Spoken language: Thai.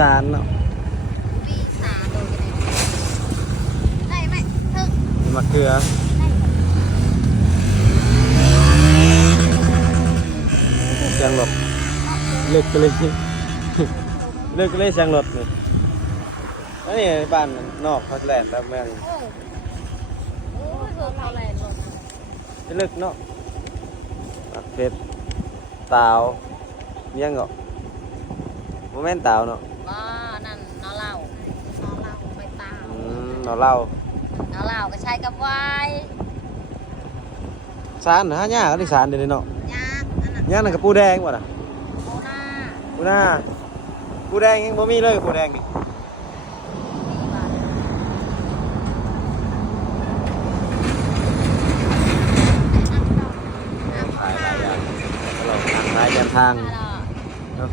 สานเนาะ ปีสาโดนได้ไหมถึง มะเขือ ได้ เสียงรถเลิกเลยเลิกเลยเสียงรถนี่อันนี้บ้านนอกเขาแลนด์แล้วเมือง โอ้ยเพิ่มเท่าไรลง จะเลิกเนาะปักเพชรตาวเมียงเหรอโมเมนต์ตาวเนาะ บ่นั่นน้อเล่าไปตาม เราเล่า น้อเล่าก็ใช้กับไว้ สารหาหญ้าก็ได้สารเดี๋ยวนี้เนาะ ยากอันนั้น หญ้านั่นกับปูแดงว่ะนะ โมนา ปูหน้าปูแดงยังบ่มีเลยปูแดงนี่ ปีบาท ขายหลายอย่างตลอดทางหลายยันทาง ฮัลโหล เนาะ